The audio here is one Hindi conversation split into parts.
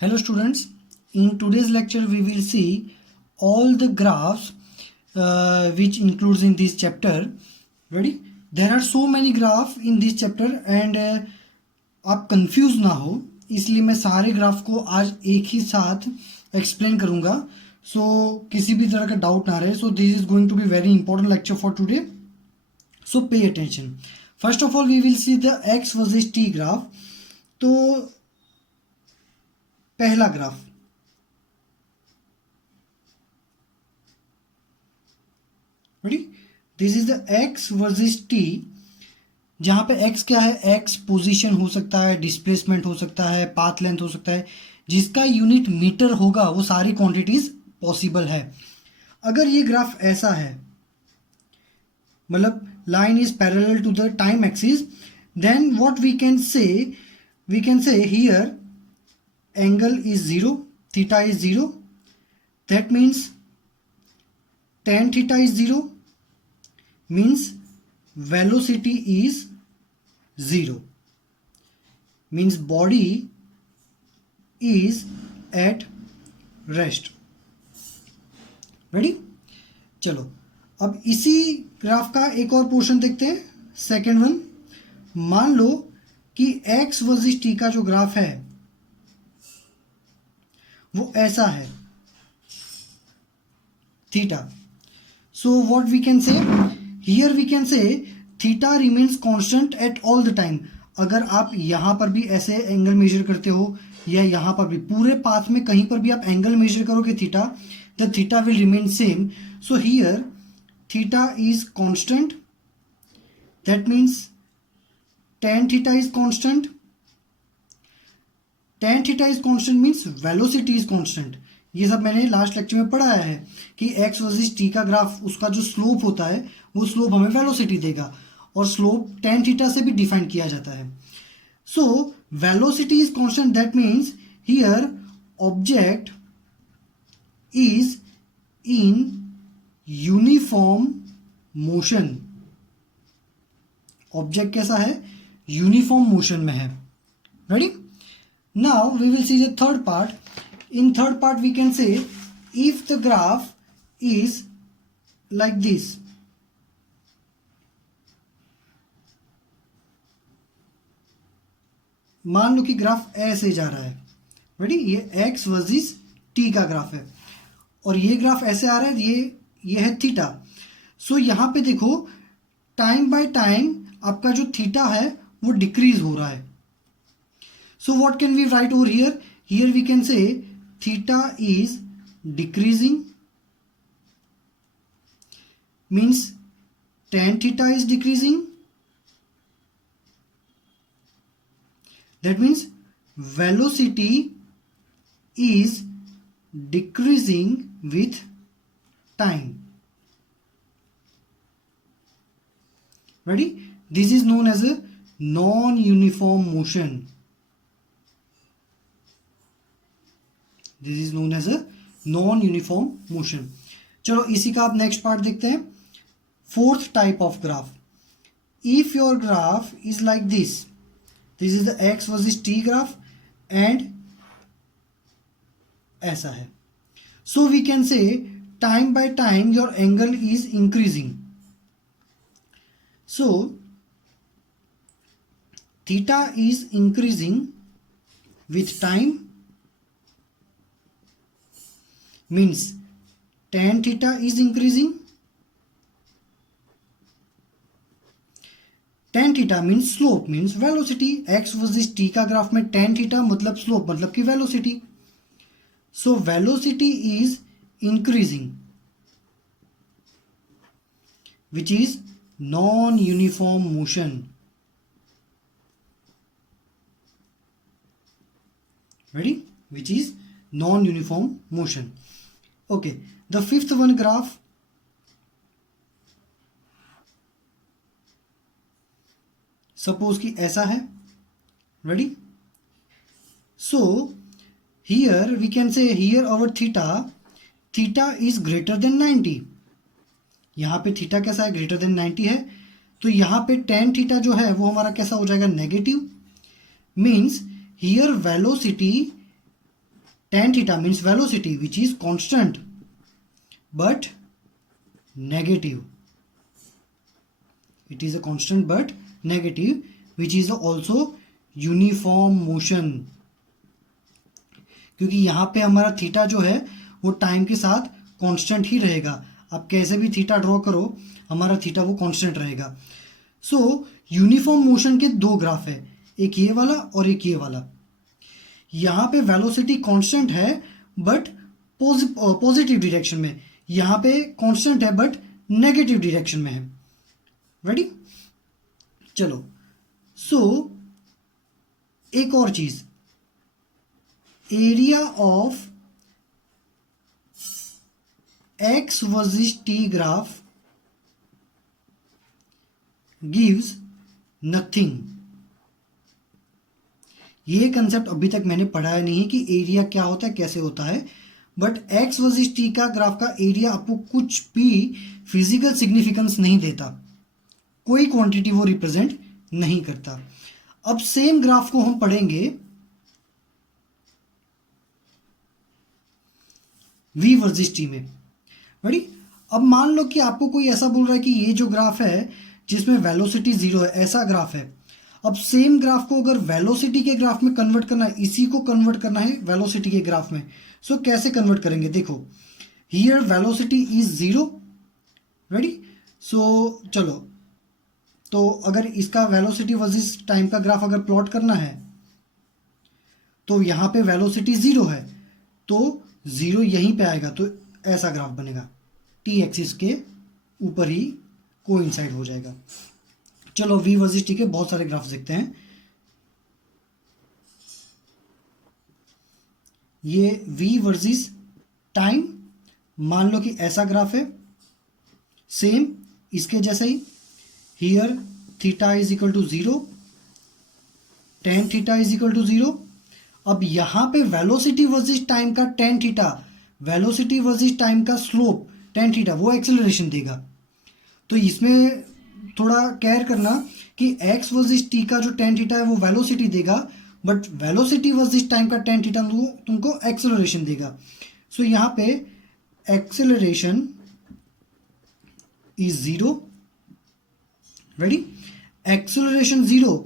Hello students, in today's lecture we will see all the graphs which includes in this chapter. Ready? There are so many graphs in this chapter and आप कंफ्यूज ना हो इसलिए मैं सारे ग्राफ को आज एक ही साथ एक्सप्लेन करूंगा. सो किसी भी तरह का डाउट ना रहे. So this is going to be very important lecture for today. So pay attention. First of all we will see the X versus T graph. तो पहला graph, ready, this is the X versus T. जहां पे एक्स क्या है? एक्स पोजीशन हो सकता है, डिस्प्लेसमेंट हो सकता है, पाथ लेंथ हो सकता है. जिसका यूनिट मीटर होगा वो सारी क्वांटिटीज पॉसिबल है. अगर ये ग्राफ ऐसा है, मतलब line is parallel to the time axis, then what we can say here angle is 0, theta is 0. That means tan theta is 0, means velocity is 0, means body is at rest. Ready? चलो अब इसी ग्राफ का एक और पोर्शन देखते हैं. सेकेंड वन, मान लो कि x वर्सेस t का जो ग्राफ है वो ऐसा है, theta. So what we can say here, we can say theta remains constant at all the time. अगर आप यहां पर भी ऐसे एंगल मेजर करते हो या यहां पर भी पूरे पाथ में कहीं पर भी आप एंगल मेजर करोगे theta, the theta will remain same. So here theta is constant, that means tan theta is constant. tan theta is constant means velocity is constant. ये सब मैंने लास्ट लेक्चर में पढ़ाया है कि x वर्सेस t का ग्राफ, उसका जो स्लोप होता है वो स्लोप हमें वेलोसिटी देगा और स्लोप tan थीटा से भी डिफाइन किया जाता है. So velocity is constant, that means here object is in uniform motion. Object कैसा है? यूनिफॉर्म मोशन में है. Ready? Now we will see the third part. In third part we can say if the graph is like this. मान लो कि ग्राफ ऐसे जा रहा है. रेडी? ये x वर्सेस t का ग्राफ है और ये ग्राफ ऐसे आ रहा है, ये है थीटा. सो यहां पे देखो टाइम बाय टाइम आपका जो थीटा है वो डिक्रीज हो रहा है. So what can we write over here? Here we can say theta is decreasing, means tan theta is decreasing. That means velocity is decreasing with time. Ready? This is known as a non-uniform motion. This is known as a non uniform motion. चलो इसी का आप नेक्स्ट पार्ट देखते हैं. Fourth type of graph. If your graph is like this, this is the X versus T graph and ऐसा है. So we can say time by time your angle is increasing. So theta is increasing with time, means tan theta is increasing. tan theta means slope, means velocity. x versus t का ग्राफ में tan theta मतलब slope, मतलब कि velocity. so velocity is increasing, which is non-uniform motion. ready? which is non-uniform motion. Okay, the fifth one graph. Suppose कि ऐसा है. Ready? So here we can say here our theta is greater than 90. यहाँ पे थीटा कैसा है? greater than 90 है. तो यहाँ पे tan थीटा जो है वो हमारा कैसा हो जाएगा? Negative. Means here velocity tan theta means velocity which is constant but negative. It is a constant but negative which is also uniform motion. क्योंकि यहाँ पे हमारा थीटा जो है वो टाइम के साथ कांस्टेंट ही रहेगा. आप कैसे भी थीटा ड्रॉ करो, हमारा थीटा वो कांस्टेंट रहेगा. सो यूनिफॉर्म मोशन के दो ग्राफ है, एक ये वाला और एक ये वाला. यहाँ पे वेलोसिटी कांस्टेंट है बट पॉजिटिव डायरेक्शन में, यहाँ पे कांस्टेंट है बट नेगेटिव डायरेक्शन में है. रेडी? चलो. सो एक और चीज, area of x versus T graph gives nothing. ये कंसेप्ट अभी तक मैंने पढ़ाया नहीं है कि एरिया क्या होता है, कैसे होता है. बट एक्स वर्सेस टी का ग्राफ का एरिया आपको कुछ भी फिजिकल सिग्निफिकेंस नहीं देता, कोई क्वांटिटी वो रिप्रेजेंट नहीं करता. अब सेम ग्राफ को हम पढ़ेंगे v वर्सेस टी में. रेडी? अब मान लो कि आपको कोई ऐसा बोल रहा है कि ये जो ग्राफ है जिसमें वेलोसिटी 0 है, ऐसा ग्राफ है. अब सेम ग्राफ को अगर वेलोसिटी के ग्राफ में कन्वर्ट करना है, इसी को कन्वर्ट करना है वेलोसिटी के ग्राफ में. सो कैसे कन्वर्ट करेंगे? देखो, हियर वेलोसिटी इज 0. रेडी? सो चलो, तो अगर इसका वेलोसिटी वर्सेस टाइम का ग्राफ अगर प्लॉट करना है तो यहाँ पे वेलोसिटी 0 है, तो 0 यहीं पे आएगा, तो ऐसा ग्राफ बनेगा, टी एक्सिस के ऊपर ही कोइंसाइड हो जाएगा. चलो v वर्सेस टी के बहुत सारे ग्राफ देखते हैं. ये v वर्सेस टाइम, मान लो कि ऐसा ग्राफ है, सेम इसके जैसा ही. Here theta is equal to 0, tan theta is equal to 0. अब यहां पे वेलोसिटी वर्सेस टाइम का tan theta, velocity versus time का स्लोप टेन थीटा, वो एक्सेलरेशन देगा. तो इसमें थोड़ा केयर करना कि x वर्सेस t का जो टेन थीटा है वो वेलोसिटी देगा, बट वेलोसिटी वर्सेस टाइम का टेन थीटा तुमको एक्सेलरेशन देगा. सो यहाँ पे acceleration is 0. Ready? Acceleration 0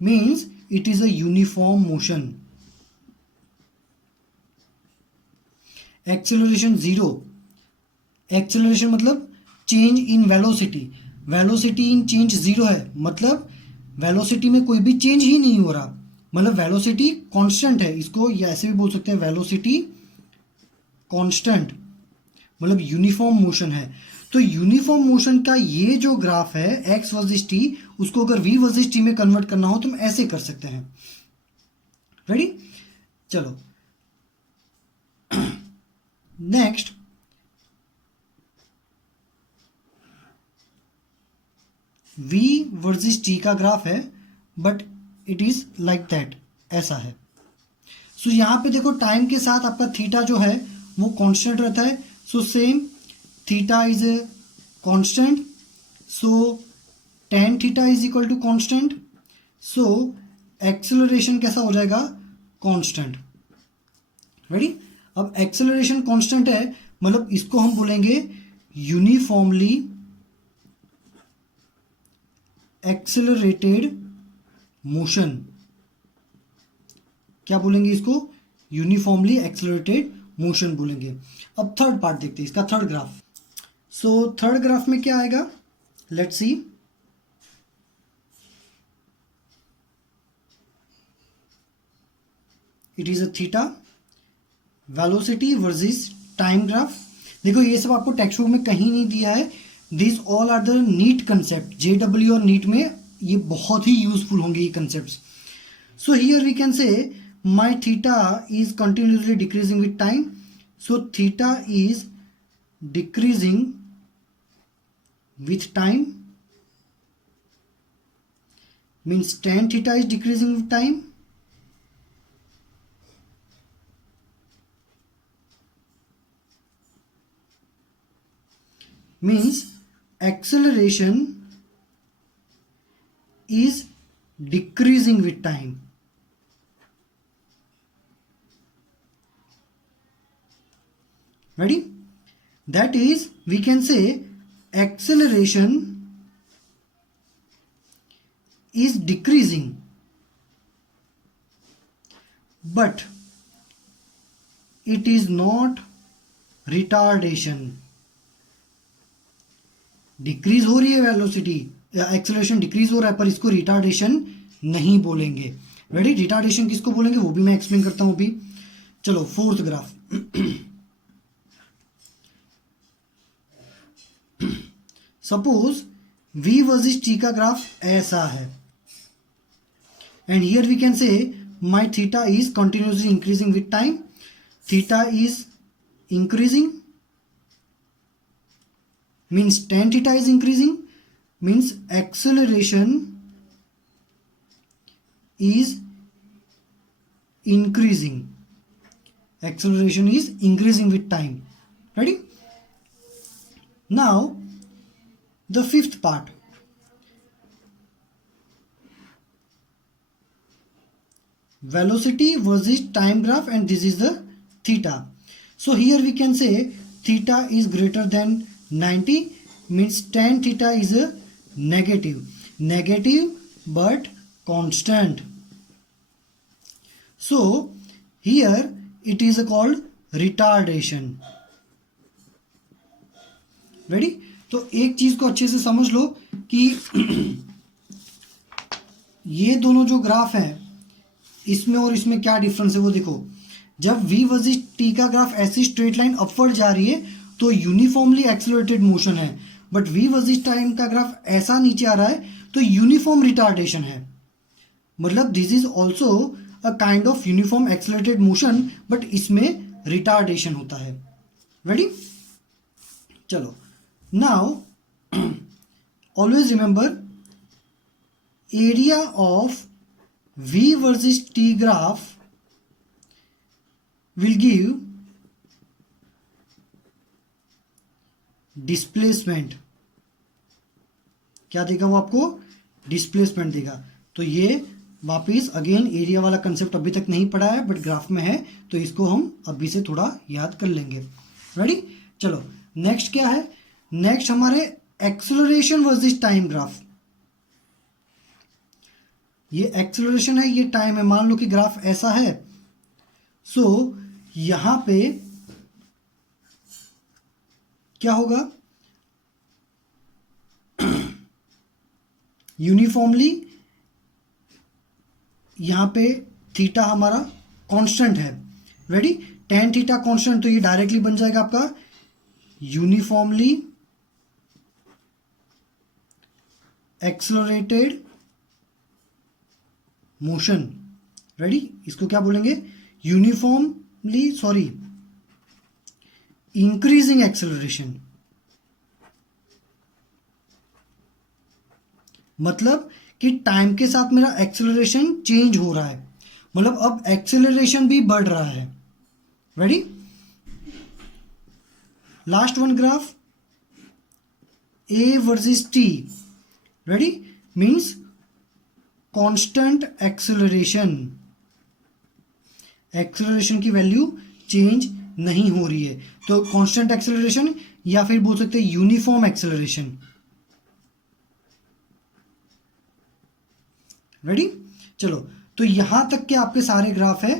means it is a uniform motion. Acceleration 0, acceleration मतलब change in velocity, velocity in change 0 है, मतलब वेलोसिटी में कोई भी चेंज ही नहीं हो रहा, मतलब वेलोसिटी कांस्टेंट है. इसको या ऐसे भी बोल सकते हैं वेलोसिटी कांस्टेंट, मतलब यूनिफॉर्म मोशन है. तो यूनिफॉर्म मोशन का ये जो ग्राफ है एक्स वर्सेस टी, उसको अगर वी वर्सेस टी में कन्वर्ट करना हो तो हम ऐसे कर सकते हैं. रेडी? चलो नेक्स्ट, v वर्सेस टी का ग्राफ है but it is like that, ऐसा है. सो यहां पे देखो टाइम के साथ आपका थीटा जो है वो कांस्टेंट रहता है. So same theta is constant, so tan theta is equal to constant. So acceleration कैसा हो जाएगा? कांस्टेंट. रेडी? अब एक्सेलरेशन कांस्टेंट है, मतलब इसको हम बोलेंगे यूनिफॉर्मली एक्सेलरेटेड मोशन. क्या बोलेंगे इसको? यूनिफॉर्मली एक्सेलरेटेड मोशन बोलेंगे. अब थर्ड पार्ट देखते हैं, इसका third graph. So third graph में क्या आएगा? Let's see. It is a theta, velocity versus time graph. देखो ये सब आपको टेक्स्ट बुक में कहीं नहीं दिया है. This all are the NEET concept. JW और नीट में ये बहुत ही यूजफुल होंगे ये concepts. So here we can say my theta is continuously decreasing with time. So theta is decreasing with time means tan theta is decreasing with time. Means acceleration is decreasing with time. ready? That is, we can say acceleration is decreasing, but it is not retardation. Decrease हो रही है वेलोसिटी, एक्सेलरेशन डिक्रीज हो रहा है, पर इसको रिटार्डेशन नहीं बोलेंगे. रेडी? रिटार्डेशन किसको बोलेंगे वो भी मैं एक्सप्लेन करता हूं अभी. चलो fourth graph. Suppose v versus t का ग्राफ ऐसा है, and here we can say my theta is continuously increasing with time. Theta is increasing means tan theta is increasing, means acceleration is increasing. Acceleration is increasing with time. Ready? Now the fifth part. Velocity versus time graph, and this is the theta. So here we can say theta is greater than 90, means tan theta is a negative but constant. So here it is called retardation. Ready? तो एक चीज को अच्छे से समझ लो कि ये दोनों जो ग्राफ है इसमें और इसमें क्या डिफरेंस है वो देखो. जब v वर्सेस t का ग्राफ ऐसी स्ट्रेट लाइन अपवर्ड जा रही है तो यूनिफॉर्मली एक्सेलरेटेड मोशन है, बट v वर्सेस टाइम का ग्राफ ऐसा नीचे आ रहा है तो यूनिफॉर्म रिटार्डेशन है. मतलब this is also a kind of uniform accelerated motion, but इसमें रिटार्डेशन होता है. रेडी? चलो now always remember area of v versus t graph will give displacement. क्या देगा वो आपको? डिस्प्लेसमेंट देगा. तो ये वापिस अगेन एरिया वाला कंसेप्ट अभी तक नहीं पढ़ा है बट ग्राफ में है, तो इसको हम अभी से थोड़ा याद कर लेंगे. रेडी? चलो नेक्स्ट क्या है? नेक्स्ट हमारे एक्सेलरेशन वर्सेस टाइम ग्राफ. ये एक्सेलरेशन है, ये टाइम है. मान लो कि ग्राफ ऐसा है, सो यहां पे क्या होगा? यूनिफॉर्मली यहां पे थीटा हमारा कांस्टेंट है. रेडी? tan थीटा कांस्टेंट, तो ये डायरेक्टली बन जाएगा आपका यूनिफॉर्मली एक्सेलरेटेड मोशन. रेडी? इसको क्या बोलेंगे? Uniformly increasing acceleration. मतलब कि टाइम के साथ मेरा एक्सेलरेशन चेंज हो रहा है, मतलब अब एक्सेलरेशन भी बढ़ रहा है. Ready? Last one graph a versus t. Ready? Means constant acceleration. Acceleration की वैल्यू चेंज नहीं हो रही है, तो कांस्टेंट एक्सेलरेशन या फिर बोल सकते हैं यूनिफॉर्म एक्सेलरेशन. रेडी? चलो तो यहां तक के आपके सारे ग्राफ है.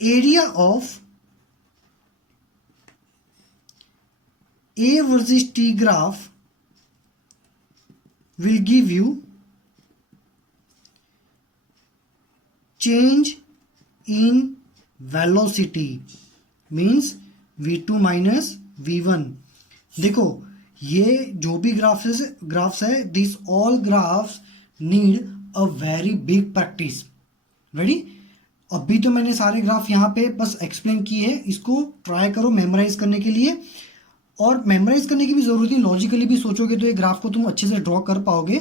Area of a versus t graph will give you change in velocity, means v2 minus v1. देखो ये जो भी ग्राफ्स है this all graphs need a very big practice. Ready? अभी तो मैंने सारे ग्राफ यहाँ पे बस एक्सप्लेन किए हैं, इसको ट्राई करो मेमोराइज करने के लिए. और मेमोराइज करने की भी जरूरत नहीं, लॉजिकली भी सोचोगे तो ये ग्राफ को तुम अच्छे से ड्रॉ कर पाओगे.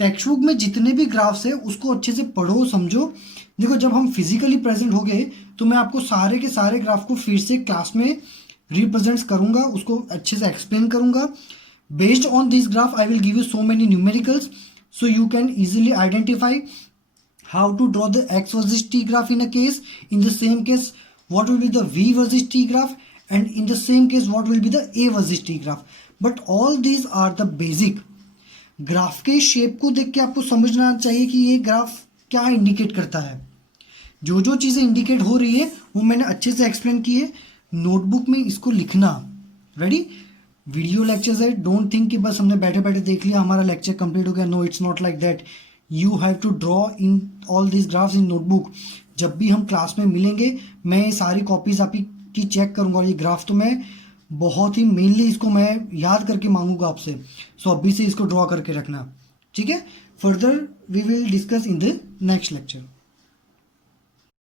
टेक्स्ट बुक में जितने भी ग्राफ्स है उसको अच्छे से पढ़ो समझो. देखो जब हम फिजिकली प्रेजेंट हो गए तो मैं आपको सारे के सारे ग्राफ को फिर से क्लास में रिप्रेजेंट करूंगा, उसको अच्छे से एक्सप्लेन करूंगा. Based on this graph I will give you so many numericals so you can easily identify how to draw the x versus t graph in a case. In the same case what will be the V versus T graph, and in the same case what will be the A versus T graph. But all these are the basic. Graph के शेप को देख के आपको समझना चाहिए कि ये ग्राफ क्या इंडिकेट करता है. जो जो चीज़ें इंडिकेट हो रही है वो मैंने अच्छे से एक्सप्लेन की है. नोटबुक में इसको लिखना. रेडी? वीडियो लेक्चर्स है, डोंट थिंक कि बस हमने बैठे बैठे देख लिया हमारा लेक्चर कंप्लीट हो गया. No, it's not like that. You have to draw in all this graphs in notebook. जब भी हम क्लास में मिलेंगे मैं ये सारी कॉपीज आपकी चेक करूंगा. और ये ग्राफ तो मैं बहुत ही मेनली इसको मैं याद करके मांगूंगा आपसे. सो अभी से इसको ड्रॉ करके रखना. ठीक है? Further we will discuss in the next lecture.